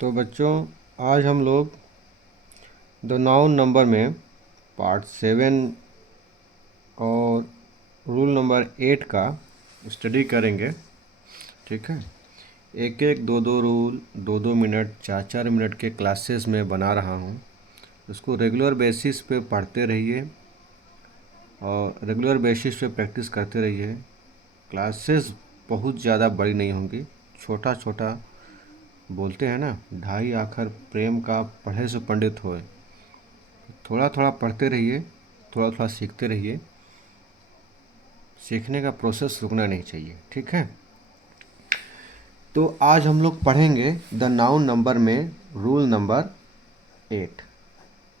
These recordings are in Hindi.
तो बच्चों, आज हम लोग द नाउन नंबर में पार्ट 7 और रूल नंबर 8 का स्टडी करेंगे। ठीक है, एक एक दो दो रूल 2-2 मिनट 4-4 मिनट के क्लासेस में बना रहा हूँ। इसको रेगुलर बेसिस पे पढ़ते रहिए और रेगुलर बेसिस पे प्रैक्टिस करते रहिए। क्लासेस बहुत ज़्यादा बड़ी नहीं होंगी, छोटा छोटा। बोलते हैं ना, ढाई आखर प्रेम का पढ़े से पंडित होए। थोड़ा थोड़ा पढ़ते रहिए, थोड़ा थोड़ा सीखते रहिए। सीखने का प्रोसेस रुकना नहीं चाहिए। ठीक है, तो आज हम लोग पढ़ेंगे द नाउन नंबर में रूल नंबर 8।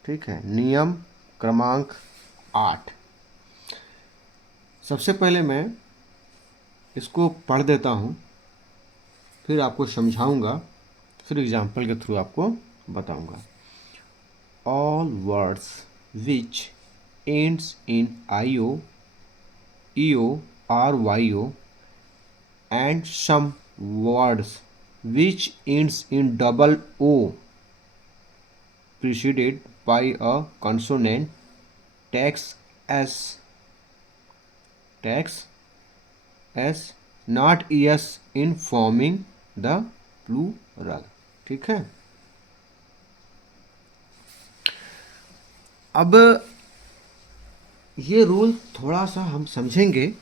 ठीक है, नियम क्रमांक 8। सबसे पहले मैं इसको पढ़ देता हूँ, फिर आपको समझाऊंगा, फिर एग्जाम्पल के थ्रू आपको बताऊंगा। All words which ends in IO, EO or YO and some words which ends in double O preceded by a consonant tax S not ES in forming the plural। ठीक है, अब ये रूल थोड़ा सा हम समझेंगे।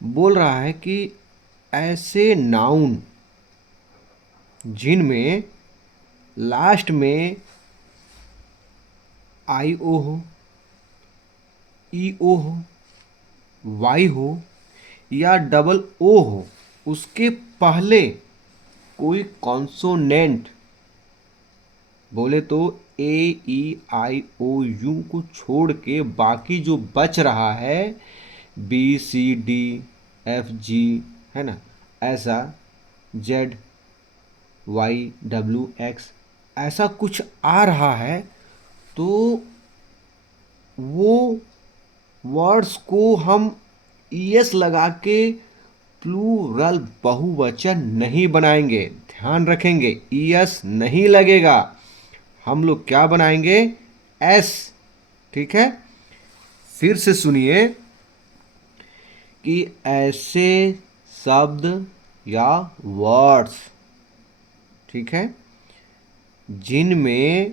बोल रहा है कि ऐसे नाउन जिनमें लास्ट में IO हो, EO हो, Y हो या डबल O हो, उसके पहले कोई कॉन्सोनेंट बोले तो AEIOU को छोड़ के बाकी जो बच रहा है BCDFG, है ना, ऐसा ZYWX ऐसा कुछ आ रहा है, तो वो वर्ड्स को हम ES लगा के प्लूरल बहुवचन नहीं बनाएंगे। ध्यान रखेंगे, ES नहीं लगेगा, हम लोग क्या बनाएंगे? S। ठीक है, फिर से सुनिए कि ऐसे शब्द या वर्ड्स, ठीक है, जिनमें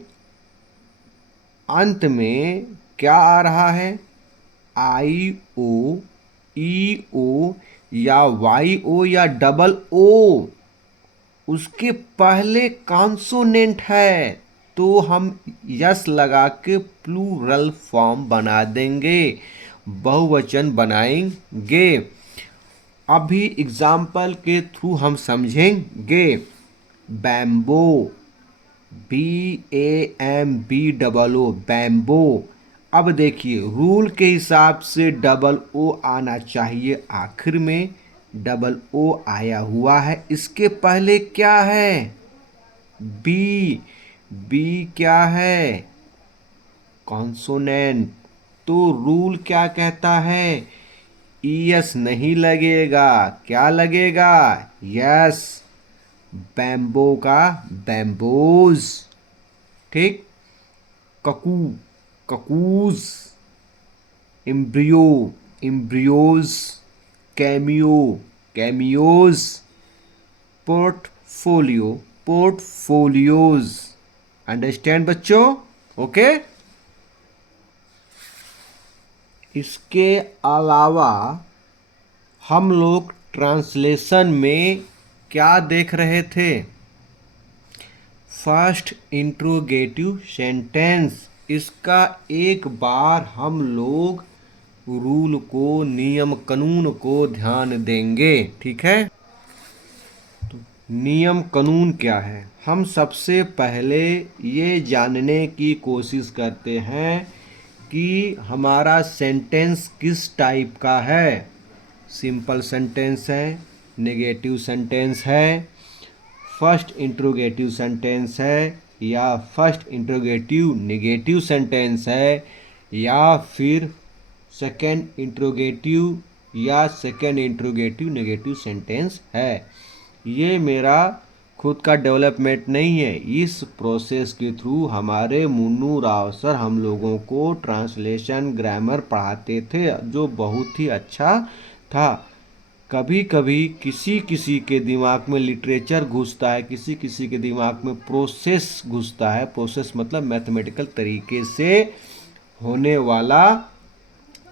अंत में क्या आ रहा है? IO, EO या YO या डबल O, उसके पहले कॉन्सोनेंट है, तो हम यस लगा के प्लूरल फॉर्म बना देंगे, बहुवचन बनाएंगे। अभी एग्जाम्पल के थ्रू हम समझेंगे। Bamboo, BAMBOO, bamboo. अब देखिए, रूल के हिसाब से डबल O आना चाहिए आखिर में, डबल O आया हुआ है। इसके पहले क्या है? बी। क्या है? कॉन्सोनेंट। तो रूल क्या कहता है? ES नहीं लगेगा, क्या लगेगा? यस। बैम्बो का बैम्बोज। ठीक, cuckoo, cuckoos, embryo, embryos, cameo, cameos, portfolio, portfolios. Understand बच्चों? ओके। इसके अलावा हम लोग ट्रांसलेशन में क्या देख रहे थे? First interrogative sentence. इसका एक बार हम लोग रूल को, नियम कानून को ध्यान देंगे। ठीक है, तो नियम कानून क्या है? हम सबसे पहले ये जानने की कोशिश करते हैं कि हमारा सेंटेंस किस टाइप का है। सिंपल सेंटेंस है, नेगेटिव सेंटेंस है, फर्स्ट इंट्रोगेटिव सेंटेंस है, या फर्स्ट इंट्रोगेटिव नेगेटिव सेंटेंस है, या फिर सेकेंड इंट्रोगेटिव या सेकेंड इंट्रोगेटिव नेगेटिव सेंटेंस है। ये मेरा खुद का डेवलपमेंट नहीं है। इस प्रोसेस के थ्रू हमारे मुन्नू राव सर हम लोगों को ट्रांसलेशन ग्रामर पढ़ाते थे, जो बहुत ही अच्छा था। कभी कभी किसी किसी के दिमाग में लिटरेचर घुसता है, किसी किसी के दिमाग में प्रोसेस घुसता है। प्रोसेस मतलब मैथमेटिकल तरीके से होने वाला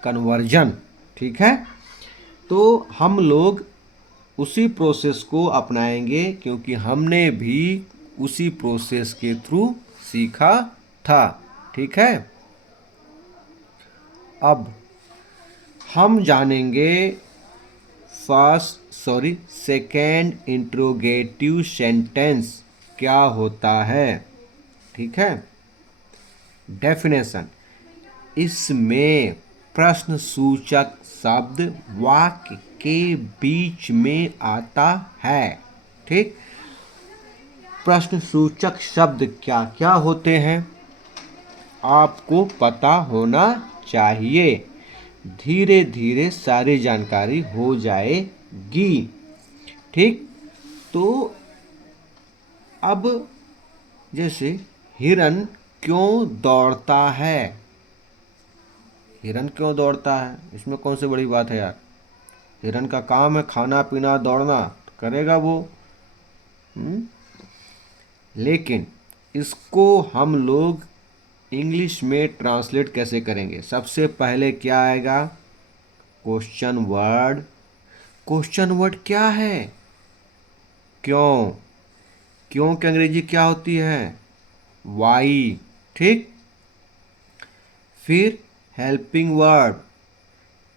कन्वर्जन, ठीक है। तो हम लोग उसी प्रोसेस को अपनाएंगे, क्योंकि हमने भी उसी प्रोसेस के थ्रू सीखा था, ठीक है। अब हम जानेंगे सेकेंड इंट्रोगेटिव सेंटेंस क्या होता है, ठीक है। डेफिनेशन, इसमें प्रश्न सूचक शब्द वाक्य के बीच में आता है, ठीक। प्रश्न सूचक शब्द क्या क्या होते हैं आपको पता होना चाहिए। धीरे धीरे सारी जानकारी हो जाएगी, ठीक। तो अब जैसे हिरन क्यों दौड़ता है, हिरन क्यों दौड़ता है, इसमें कौन सी बड़ी बात है यार। हिरन का काम है खाना पीना दौड़ना, तो करेगा वो। लेकिन इसको हम लोग इंग्लिश में ट्रांसलेट कैसे करेंगे। सबसे पहले क्या आएगा, क्वेश्चन वर्ड। क्वेश्चन वर्ड क्या है, क्यों। क्यों की अंग्रेजी क्या होती है, वाई, ठीक। फिर हेल्पिंग वर्ब,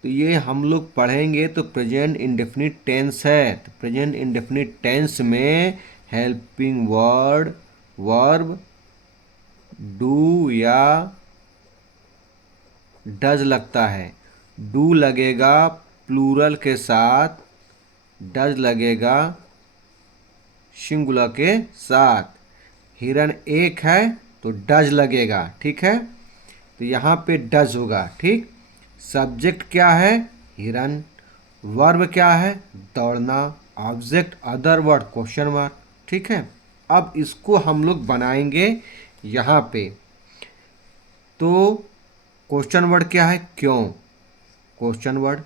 तो ये हम लोग पढ़ेंगे तो प्रेजेंट इंडेफिनिट टेंस है। तो प्रेजेंट इंडेफिनिट टेंस में हेल्पिंग वर्ड वर्ब डू या डज लगता है। डू लगेगा प्लूरल के साथ, डज लगेगा सिंगुलर के साथ। हिरन एक है तो डज लगेगा, ठीक है। तो यहाँ पे डज होगा, ठीक। सब्जेक्ट क्या है, हिरन। वर्ब क्या है, दौड़ना। Object other word question mark, ठीक है। अब इसको हम लोग बनाएंगे यहाँ पे। तो क्वेश्चन वर्ड क्या है, क्यों। क्वेश्चन वर्ड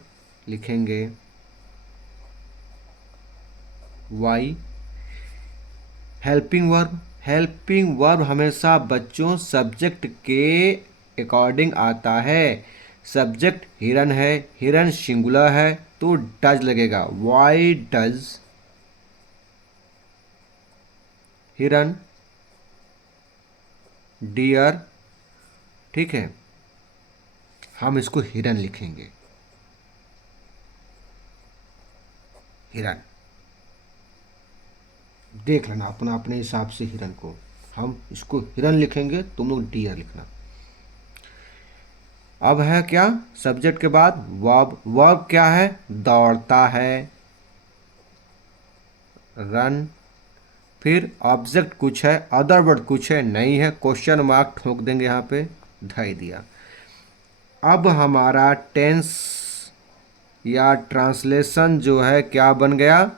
लिखेंगे why. Helping verb, helping verb हमेशा बच्चों सब्जेक्ट के अकॉर्डिंग आता है। सब्जेक्ट हिरन है, हिरन सिंगुलर है तो डज लगेगा, वाई डज हिरन डियर, ठीक है। हम इसको हिरन लिखेंगे, हिरन। देख लेना अपना अपने हिसाब से हिरन को। हम इसको हिरन लिखेंगे, तुम लोग डियर लिखना। अब है क्या, सब्जेक्ट के बाद वर्ब। वर्ब क्या है, दौड़ता है, रन। फिर ऑब्जेक्ट कुछ है, अदर वर्ड कुछ है नहीं है, क्वेश्चन मार्क ठोक देंगे यहाँ पे, ढाई दिया। अब हमारा टेंस या ट्रांसलेशन जो है क्या बन गया,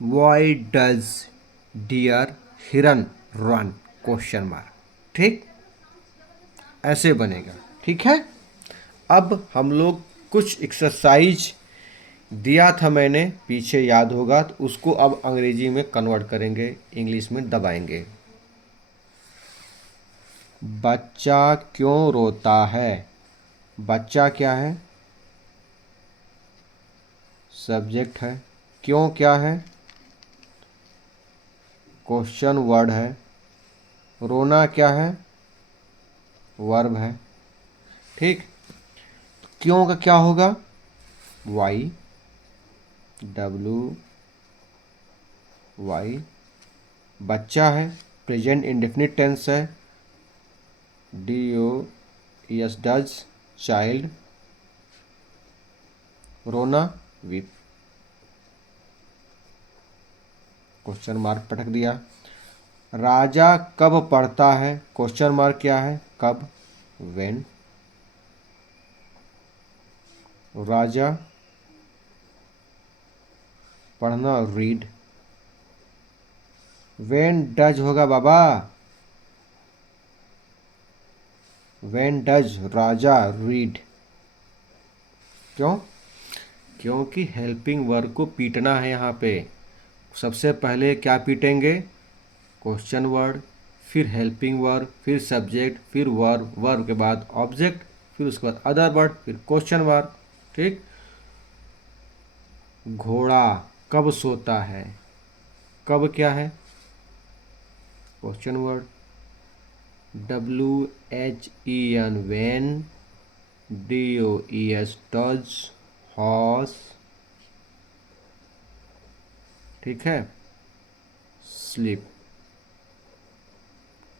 वाई डज डियर हिरन रन क्वेश्चन मार्क, ठीक। ऐसे बनेगा, ठीक है। अब हम लोग कुछ एक्सरसाइज दिया था मैंने पीछे, याद होगा, तो उसको अब अंग्रेजी में कन्वर्ट करेंगे, इंग्लिश में दबाएंगे। बच्चा क्यों रोता है, बच्चा क्या है, सब्जेक्ट है। क्यों क्या है, क्वेश्चन वर्ड है। रोना क्या है, वर्ब है, ठीक। क्यों का क्या होगा, वाई डब्लू वाई। बच्चा है, प्रेजेंट इंडेफिनिट टेंस है, D O S does child. रोना वीप, क्वेश्चन मार्क पटक दिया। राजा कब पढ़ता है, क्वेश्चन मार्क क्या है, कब, व्हेन। राजा पढ़ना रीड, वेन डज होगा बाबा, वेन डज राजा रीड। क्यों? क्योंकि हेल्पिंग वर्ब को पीटना है यहाँ पे। सबसे पहले क्या पीटेंगे? क्वेश्चन वर्ड, फिर हेल्पिंग वर्ब, फिर सब्जेक्ट, फिर वर्ब, वर्ब के बाद ऑब्जेक्ट, फिर उसके बाद अदर वर्ड, फिर क्वेश्चन वर्ब। ठीक। घोड़ा कब सोता है? कब क्या है? Question word. WHEN when, DOES does, horse, ठीक है, स्लीप।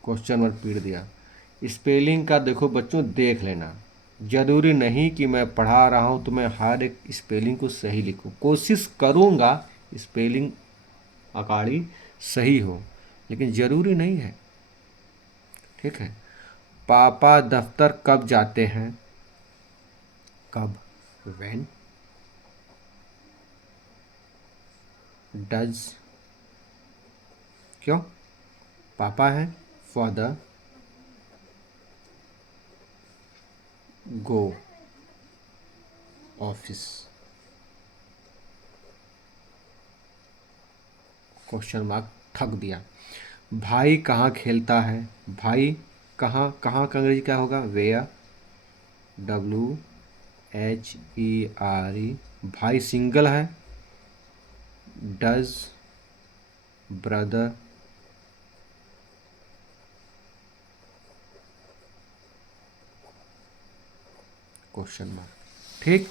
क्वेश्चन वर्ड पीट दिया। स्पेलिंग का देखो बच्चों, देख लेना। ज़रूरी नहीं कि मैं पढ़ा रहा हूँ तो मैं हर एक स्पेलिंग को सही लिखूँ, कोशिश करूँगा स्पेलिंग अकॉर्डिंग सही हो, लेकिन ज़रूरी नहीं है। ठीक है। पापा दफ्तर कब जाते हैं? कब, व्हेन। डज, क्यों? पापा है। फादर, गो, ऑफिस। क्वेश्चन मार्क ठग दिया। भाई कहाँ खेलता है? भाई कहाँ, कहाँ का अंग्रेजी क्या होगा? Where, WHERE। भाई सिंगल है। Does, brother, question mark. ठीक।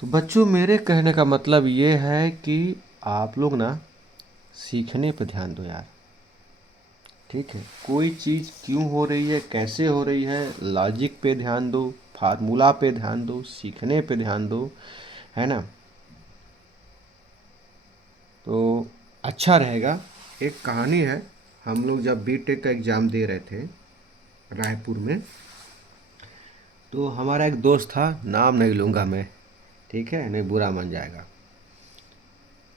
तो बच्चों मेरे कहने का मतलब ये है कि आप लोग ना सीखने पर ध्यान दो यार। ठीक है। कोई चीज़ क्यों हो रही है, कैसे हो रही है, लॉजिक पे ध्यान दो, फार्मूला पे ध्यान दो, सीखने पे ध्यान दो, है ना। तो अच्छा रहेगा। एक कहानी है, हम लोग जब बीटेक का एग्ज़ाम दे रहे थे रायपुर में, तो हमारा एक दोस्त था, नाम नहीं लूँगा मैं, ठीक है, नहीं बुरा मान जाएगा।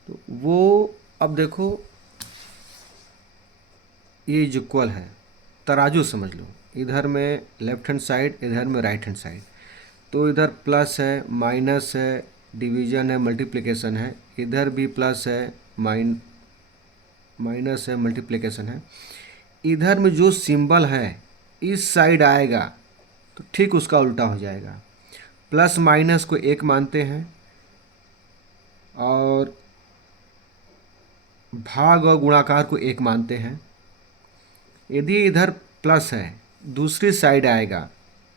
तो वो, अब देखो ये इज इक्वल है, तराजू समझ लो। इधर में लेफ्ट हैंड साइड, इधर में राइट हैंड साइड। तो इधर प्लस है, माइनस है, डिवीजन है, मल्टीप्लिकेशन है। इधर भी प्लस है, माइनस है, मल्टीप्लिकेशन है। इधर में जो सिंबल है इस साइड आएगा तो ठीक उसका उल्टा हो जाएगा। प्लस माइनस को एक मानते हैं और भाग और गुणाकार को एक मानते हैं। यदि इधर प्लस है दूसरी साइड आएगा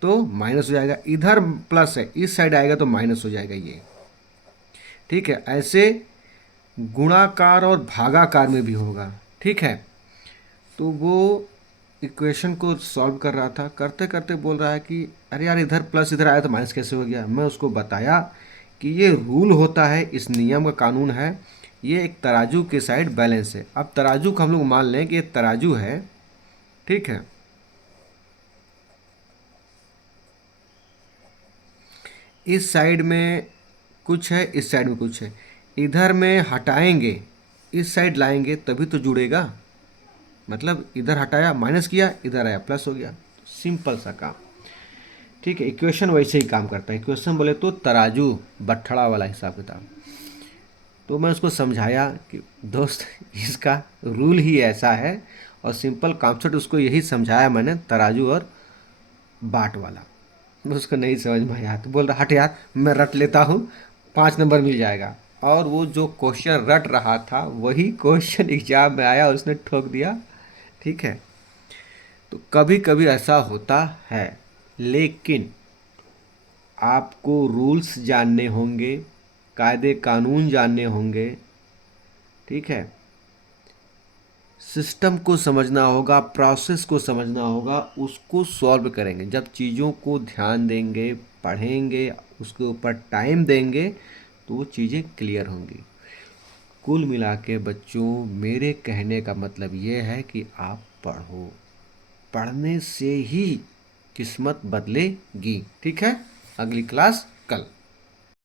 तो माइनस हो जाएगा, इधर प्लस है इस साइड आएगा तो माइनस हो जाएगा ये। ठीक है। ऐसे गुणाकार और भागाकार में भी होगा। ठीक है। तो वो इक्वेशन को सॉल्व कर रहा था, करते करते बोल रहा है कि अरे यार इधर प्लस इधर आया तो माइनस कैसे हो गया। मैं उसको बताया कि ये रूल होता है, इस नियम का कानून है, ये एक तराजू के साइड बैलेंस है। अब तराजू को हम लोग मान लें कि ये तराजू है। ठीक है। इस साइड में कुछ है, इस साइड में कुछ है, इधर में हटाएंगे इस साइड लाएंगे तभी तो जुड़ेगा। मतलब इधर हटाया माइनस किया, इधर आया प्लस हो गया। सिंपल सा काम। ठीक है। इक्वेशन वैसे ही काम करता है। इक्वेशन बोले तो तराजू, बट्ठड़ा वाला हिसाब किताब। तो मैं उसको समझाया कि दोस्त इसका रूल ही ऐसा है, और सिंपल कॉन्सेप्ट उसको यही समझाया मैंने, तराजू और बाट वाला। उसको नहीं समझ में आया तो बोल रहा हट यार मैं रट लेता हूँ, 5 नंबर मिल जाएगा। और वो जो क्वेश्चन रट रहा था वही क्वेश्चन एग्जाम में आया, उसने ठोक दिया। ठीक है। तो कभी कभी ऐसा होता है, लेकिन आपको रूल्स जानने होंगे, कायदे कानून जानने होंगे। ठीक है। सिस्टम को समझना होगा, प्रोसेस को समझना होगा, उसको सॉल्व करेंगे। जब चीज़ों को ध्यान देंगे, पढ़ेंगे, उसके ऊपर टाइम देंगे तो वो चीज़ें क्लियर होंगी। कुल मिला के बच्चों मेरे कहने का मतलब ये है कि आप पढ़ो, पढ़ने से ही किस्मत बदलेगी। ठीक है। अगली क्लास कल।